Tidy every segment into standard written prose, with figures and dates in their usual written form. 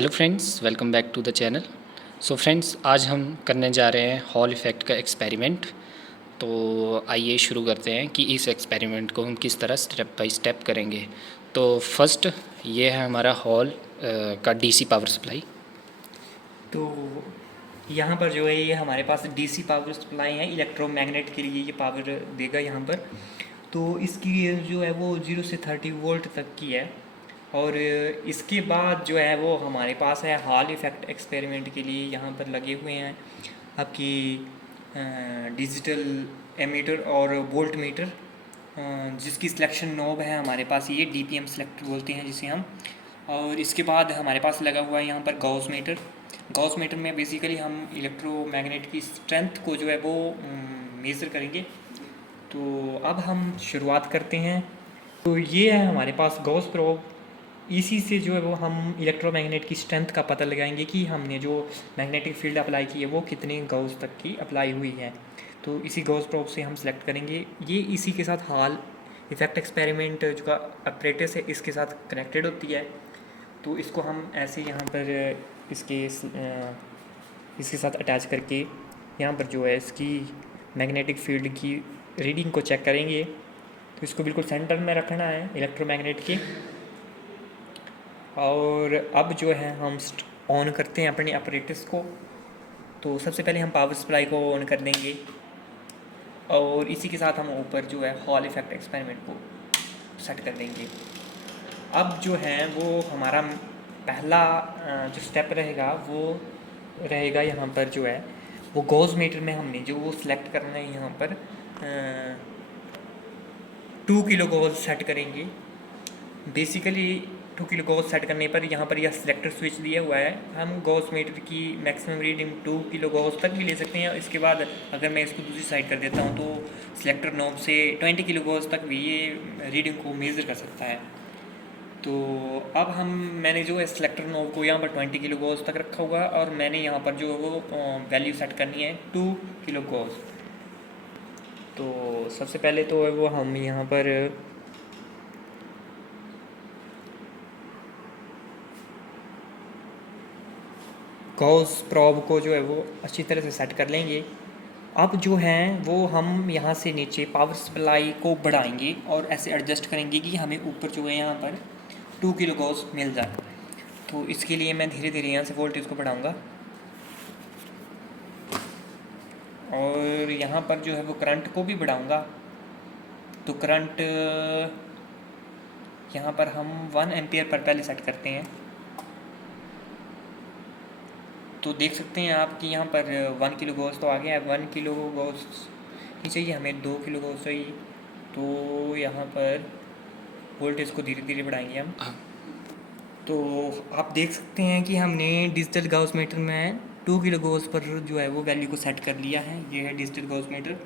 Hello friends, welcome back to the channel. So friends, आज हम करने जा रहे हैं हॉल इफ़ेक्ट का एक्सपेरिमेंट। तो आइए शुरू करते हैं कि इस एक्सपेरिमेंट को हम किस तरह स्टेप बाय स्टेप करेंगे। तो फर्स्ट ये है हमारा हॉल का डीसी पावर सप्लाई। तो यहाँ पर जो है ये हमारे पास डीसी पावर सप्लाई है, इलेक्ट्रोमैग्नेट के लिए ये पावर देगा यहाँ पर। तो इसकी जो है वो 0 से 30 वोल्ट तक की है। और इसके बाद जो है वो हमारे पास है हॉल इफ़ेक्ट एक्सपेरिमेंट के लिए यहाँ पर लगे हुए हैं आपकी डिजिटल एमीटर और वोल्ट मीटर, जिसकी सिलेक्शन नॉब है हमारे पास, ये डीपीएम सेलेक्टर बोलते हैं जिसे हम। और इसके बाद हमारे पास लगा हुआ है यहाँ पर गॉस मीटर। गॉस मीटर में बेसिकली हम इलेक्ट्रोमैग्नेट की स्ट्रेंथ को जो है वो मेज़र करेंगे। तो अब हम शुरुआत करते हैं। तो ये है हमारे पास गॉस प्रोब। इसी से जो है वो हम इलेक्ट्रोमैग्नेट की स्ट्रेंथ का पता लगाएंगे कि हमने जो मैग्नेटिक फील्ड अप्लाई की है वो कितने गॉस तक की अप्लाई हुई है। तो इसी गॉस प्रोब से हम सेलेक्ट करेंगे। ये इसी के साथ हॉल इफ़ेक्ट एक्सपेरिमेंट जो का अपरेटस है इसके साथ कनेक्टेड होती है। तो इसको हम ऐसे यहाँ पर इसके साथ अटैच करके यहाँ पर जो है इसकी मैग्नेटिक फील्ड की रीडिंग को चेक करेंगे। तो इसको बिल्कुल सेंटर में रखना है इलेक्ट्रोमैग्नेट के। और अब जो है हम ऑन करते हैं अपने अपरेटस को। तो सबसे पहले हम पावर सप्लाई को ऑन कर देंगे और इसी के साथ हम ऊपर जो है हॉल इफ़ेक्ट एक्सपेरिमेंट को सेट कर देंगे। अब जो है वो हमारा पहला जो स्टेप रहेगा वो रहेगा यहाँ पर जो है वो गॉस मीटर में हमने जो वो सिलेक्ट करना है यहाँ पर 2 किलो गॉस सेट करेंगे। बेसिकली 2 किलो गॉस सेट करने पर यहाँ पर यह सिलेक्टर स्विच दिया हुआ है। हम गॉस मीटर की मैक्सिमम रीडिंग 2 किलो गॉस तक भी ले सकते हैं। इसके बाद अगर मैं इसको दूसरी साइड कर देता हूँ तो सिलेक्टर नॉब से 20 किलो गॉस तक भी ये रीडिंग को मेज़र कर सकता है। तो अब मैंने जो है सिलेक्टर नॉब को यहाँ पर 20 किलो गॉस तक रखा हुआ है और मैंने यहाँ पर जो है वो वैल्यू सेट करनी है 2 किलो गॉस। तो सबसे पहले तो है वो हम यहाँ पर गॉस प्रॉब को जो है वो अच्छी तरह से सेट कर लेंगे। अब जो है वो हम यहाँ से नीचे पावर सप्लाई को बढ़ाएंगे और ऐसे एडजस्ट करेंगे कि हमें ऊपर जो है यहाँ पर 2 किलो गॉस मिल जाए। तो इसके लिए मैं धीरे धीरे यहाँ से वोल्टेज को बढ़ाऊँगा और यहाँ पर जो है वो करंट को भी बढ़ाऊँगा। तो करंट यहाँ पर हम 1 एम्पियर पर पहले सेट करते हैं। तो देख सकते हैं आप कि यहाँ पर 1 किलो गॉस तो आ गया है। 1 किलो गॉस ही चाहिए हमें, 2 किलो गॉस चाहिए। तो यहाँ पर वोल्टेज को धीरे धीरे बढ़ाएंगे हम। तो आप देख सकते हैं कि हमने डिजिटल गॉस मीटर में 2 किलो गॉस पर जो है वो वैल्यू को सेट कर लिया है। ये है digital gauss meter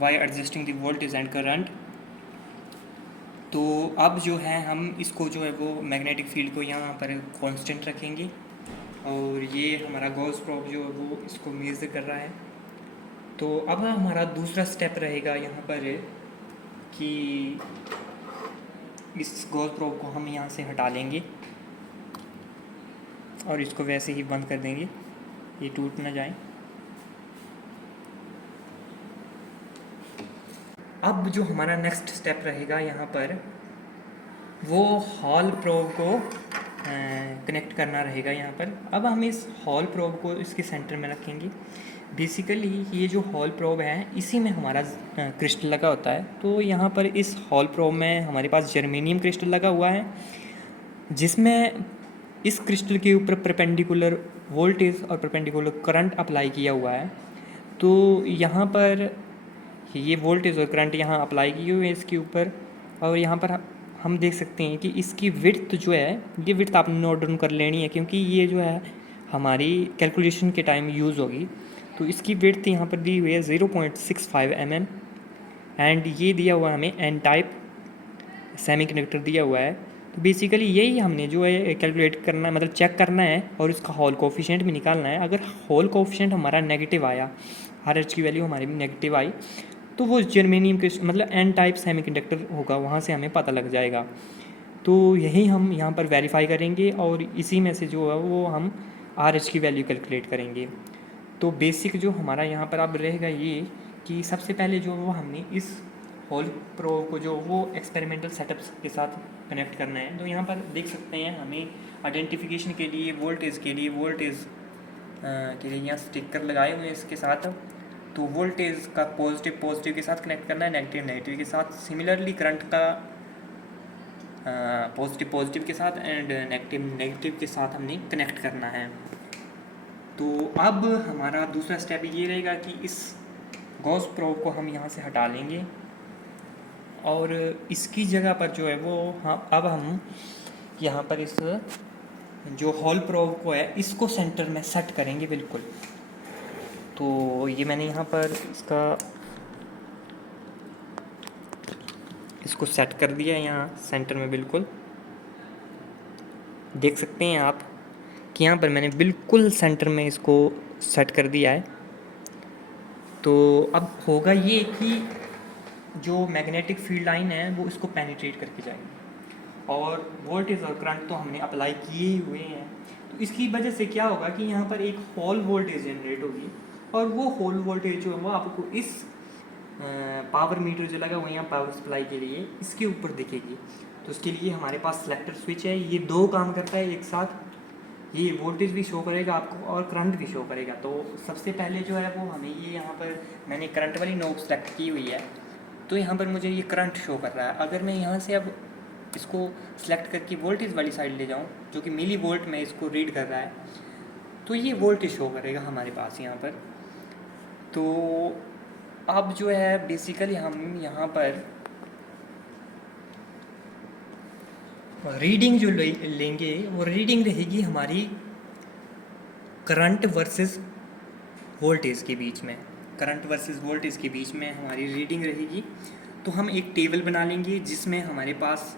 by adjusting the voltage and current. तो अब जो है हम इसको जो है वो मैग्नेटिक फील्ड को यहाँ पर कांस्टेंट रखेंगे और ये हमारा गॉस प्रोब जो है वो इसको मेज़र कर रहा है। तो अब हमारा दूसरा स्टेप रहेगा यहाँ पर कि इस गॉस प्रोब को हम यहाँ से हटा लेंगे और इसको वैसे ही बंद कर देंगे, ये टूट ना जाए। अब जो हमारा नेक्स्ट स्टेप रहेगा यहाँ पर वो हॉल प्रोब को कनेक्ट करना रहेगा यहाँ पर। अब हम इस हॉल प्रोब को इसके सेंटर में रखेंगे। बेसिकली ये जो हॉल प्रोब है इसी में हमारा क्रिस्टल लगा होता है। तो यहाँ पर इस हॉल प्रोब में हमारे पास जर्मेनियम क्रिस्टल लगा हुआ है, जिसमें इस क्रिस्टल के ऊपर परपेंडिकुलर वोल्टेज और परपेंडिकुलर करंट अप्लाई किया हुआ है। तो यहाँ पर ये वोल्टेज और करंट यहाँ अप्लाई किए हुए हैं इसके ऊपर। और यहाँ पर हम देख सकते हैं कि इसकी विड्थ जो है, ये विड्थ आपने नोट डाउन कर लेनी है क्योंकि ये जो है हमारी कैलकुलेशन के टाइम यूज़ होगी। तो इसकी विड्थ यहाँ पर दी हुई है 0.65 mm एंड ये दिया हुआ हमें एन टाइप सेमीकंडक्टर दिया हुआ है। तो बेसिकली यही हमने जो है कैलकुलेट करना, मतलब चेक करना है और इसका हॉल कोफिशिएंट भी निकालना है। अगर हॉल कोफिशिएंट हमारा नेगेटिव आया, हर एच की वैल्यू हमारी नेगेटिव आई, तो वो जर्मेनियम के मतलब एन टाइप सेमीकंडक्टर होगा, वहाँ से हमें पता लग जाएगा। तो यही हम यहाँ पर वेरीफाई करेंगे और इसी में से जो है वो हम RH की वैल्यू कैलकुलेट करेंगे। तो बेसिक जो हमारा यहाँ पर अब रहेगा ये कि सबसे पहले जो वो हमने इस होल प्रो को जो वो एक्सपेरिमेंटल सेटअप्स के साथ कनेक्ट करना है। तो यहाँ पर देख सकते हैं हमें आइडेंटिफिकेशन के लिए वोल्टेज के लिए यहाँ स्टिकर लगाए हुए हैं इसके साथ। तो वोल्टेज का पॉजिटिव के साथ कनेक्ट करना है, नेगेटिव के साथ। सिमिलरली करंट का पॉजिटिव के साथ एंड नेगेटिव के साथ हमने कनेक्ट करना है। तो अब हमारा दूसरा स्टेप ये रहेगा कि इस गॉस प्रोब को हम यहाँ से हटा लेंगे और इसकी जगह पर जो है वो अब हम यहाँ पर इस जो हॉल प्रोब को है इसको सेंटर में सेट करेंगे बिल्कुल। तो ये मैंने यहाँ पर इसको सेट कर दिया है यहाँ सेंटर में बिल्कुल। देख सकते हैं आप कि यहाँ पर मैंने बिल्कुल सेंटर में इसको सेट कर दिया है। तो अब होगा ये कि जो मैग्नेटिक फील्ड लाइन है वो इसको पेनिट्रेट करके जाएगी और वोल्टेज और करंट तो हमने अप्लाई किए ही हुए हैं। तो इसकी वजह से क्या होगा कि यहाँ पर एक हॉल वोल्टेज जनरेट होगी और वो हॉल वोल्टेज जो है वो आपको इस पावर मीटर जो लगा हुआ है यहाँ पावर सप्लाई के लिए इसके ऊपर दिखेगी। तो उसके लिए हमारे पास सेलेक्टर स्विच है, ये दो काम करता है एक साथ। ये वोल्टेज भी शो करेगा आपको और करंट भी शो करेगा। तो सबसे पहले जो है वो हमें ये यहाँ पर मैंने करंट वाली नोब सेलेक्ट की हुई है। तो यहाँ पर मुझे ये करंट शो कर रहा है। अगर मैं यहाँ से अब इसको सेलेक्ट करके वोल्टेज वाली साइड ले जाऊँ जो कि मिली वोल्ट में इसको रीड कर रहा है, तो ये वोल्टेज शो करेगा हमारे पास यहाँ पर। तो अब जो है बेसिकली हम यहाँ पर रीडिंग जो लेंगे वो रीडिंग रहेगी हमारी करंट वर्सेस वोल्टेज के बीच में। करंट वर्सेस वोल्टेज के बीच में हमारी रीडिंग रहेगी। तो हम एक टेबल बना लेंगे जिसमें हमारे पास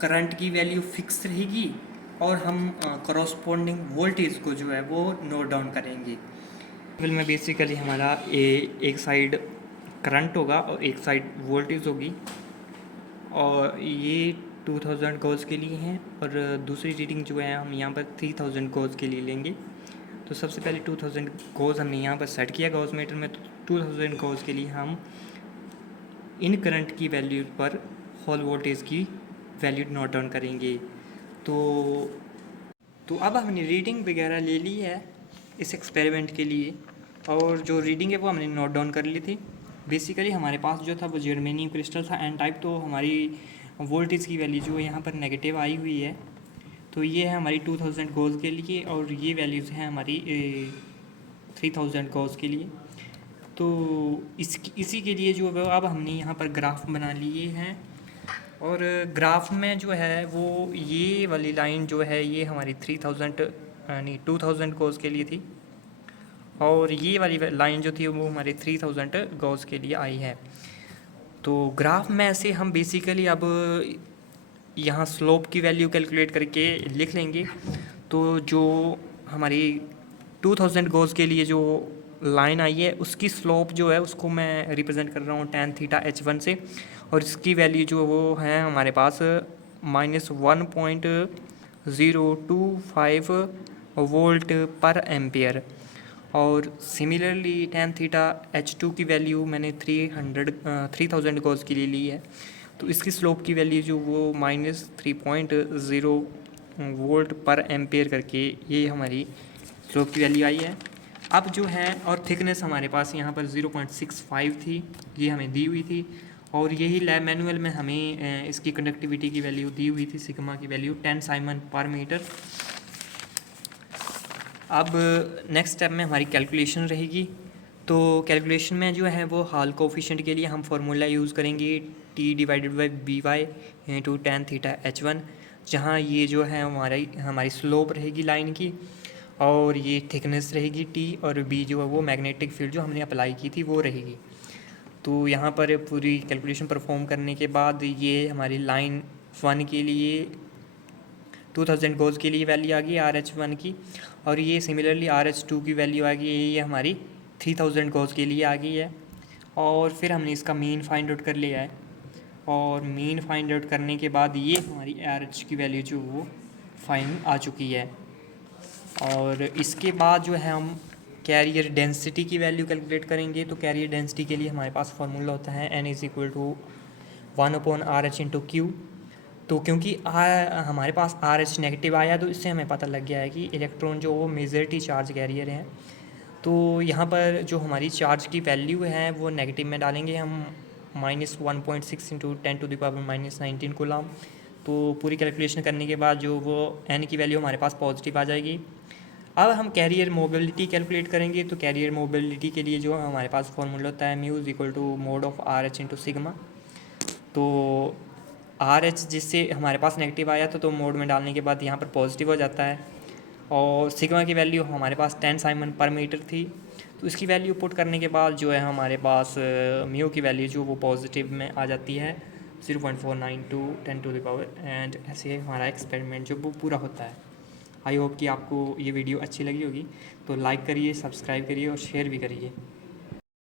करंट की वैल्यू फिक्स रहेगी और हम करस्पॉन्डिंग वोल्टेज को जो है वो नोट डाउन करेंगे। टेबल में बेसिकली हमारा एक साइड करंट होगा और एक साइड वोल्टेज होगी और ये 2000 गॉस के लिए हैं और दूसरी रीडिंग जो है हम यहाँ पर 3000 गॉस के लिए लेंगे। तो सबसे पहले 2000 गॉस हमने यहाँ पर सेट किया गॉस मीटर में। तो 2000 गॉस के लिए हम इन करंट की वैल्यू पर हॉल वोल्टेज की वैल्यू नोट डाउन करेंगे। तो अब हमने रीडिंग वगैरह ले ली है इस एक्सपेरिमेंट के लिए और जो रीडिंग है वो हमने नोट डाउन कर ली थी। बेसिकली हमारे पास जो था वो जर्मेनियम क्रिस्टल था एन टाइप। तो हमारी वोल्टेज की वैल्यू जो यहाँ पर नेगेटिव आई हुई है। तो ये है हमारी 2000 गॉस के लिए और ये वैल्यूज़ हैं हमारी 3000 गॉस के लिए। तो इसी के लिए जो है अब हमने यहाँ पर ग्राफ बना लिए हैं और ग्राफ में जो है वो ये वाली लाइन जो है ये हमारी 2000 गॉस के लिए थी और ये वाली लाइन जो थी वो हमारी 3000 गॉस के लिए आई है। तो ग्राफ में से हम बेसिकली अब यहाँ स्लोप की वैल्यू कैलकुलेट करके लिख लेंगे। तो जो हमारी 2000 गॉस के लिए जो लाइन आई है उसकी स्लोप जो है उसको मैं रिप्रेजेंट कर रहा हूँ tan थीटा h1 से और इसकी वैल्यू जो वो है हमारे पास -1.025 वोल्ट पर एम्पियर। और सिमिलरली tan थीटा h2 की वैल्यू मैंने 3000 गॉस के लिए ली है। तो इसकी स्लोप की वैल्यू जो वो -3.0 वोल्ट पर एम्पियर करके ये हमारी स्लोप की वैल्यू आई है। अब जो है और थिकनेस हमारे पास यहाँ पर 0.65 थी, ये हमें दी हुई थी और यही लैब मैनुअल में हमें इसकी कंडक्टिविटी की वैल्यू दी हुई थी, सिग्मा की वैल्यू 10 साइमन पर मीटर। अब नेक्स्ट स्टेप में हमारी कैलकुलेशन रहेगी। तो कैलकुलेशन में जो है वो हॉल कोफिशिएंट के लिए हम फार्मूला यूज़ करेंगे T/By into tan theta h1, जहाँ ये जो है हमारी स्लोप रहेगी लाइन की और ये थिकनेस रहेगी T और B जो है वो मैग्नेटिक फील्ड जो हमने अप्लाई की थी वो रहेगी। तो यहाँ पर पूरी कैलकुलेशन परफॉर्म करने के बाद ये हमारी लाइन 1 के लिए 2000 गॉस के लिए वैल्यू आ गई RH1 की और ये सिमिलरली RH2 की वैल्यू आ गई, ये हमारी 3000 गॉस के लिए आ गई है। और फिर हमने इसका मीन फाइंड आउट कर लिया है। और मीन फाइंड आउट करने के बाद ये हमारी RH की वैल्यू जो वो फाइन आ चुकी है। और इसके बाद जो है हम कैरियर डेंसिटी की वैल्यू कैलकुलेट करेंगे। तो कैरियर डेंसिटी के लिए हमारे पास फार्मूला होता है N is equal to 1/RH into Q. तो क्योंकि हमारे पास RH नेगेटिव आया तो इससे हमें पता लग गया है कि इलेक्ट्रॉन जो वो मेजॉरिटी चार्ज कैरियर हैं। तो यहाँ पर जो हमारी चार्ज की वैल्यू है वो नेगेटिव में डालेंगे हम -1.6 इंटू 10⁻⁻19 कूलम। तो पूरी कैलकुलेशन करने के बाद जो वो N की वैल्यू हमारे पास पॉजिटिव आ जाएगी। अब हम कैरियर मोबिलिटी कैलकुलेट करेंगे। तो कैरियर मोबिलिटी के लिए जो हमारे पास फॉर्मूला होता है mu is equal to mod of RH into sigma. तो RH जिससे हमारे पास नेगेटिव आया तो मोड में डालने के बाद यहाँ पर पॉजिटिव हो जाता है। और सिग्मा की वैल्यू हमारे पास 10 साइमन पर मीटर थी। तो इसकी वैल्यू पुट करने के बाद जो है हमारे पास म्यू की वैल्यू जो वो पॉजिटिव में आ जाती है 0.492 10⁻, एंड ऐसे हमारा एक्सपेरिमेंट जो वो पूरा होता है। आई होप कि आपको ये वीडियो अच्छी लगी होगी। तो लाइक करिए, सब्सक्राइब करिए और शेयर भी करिए।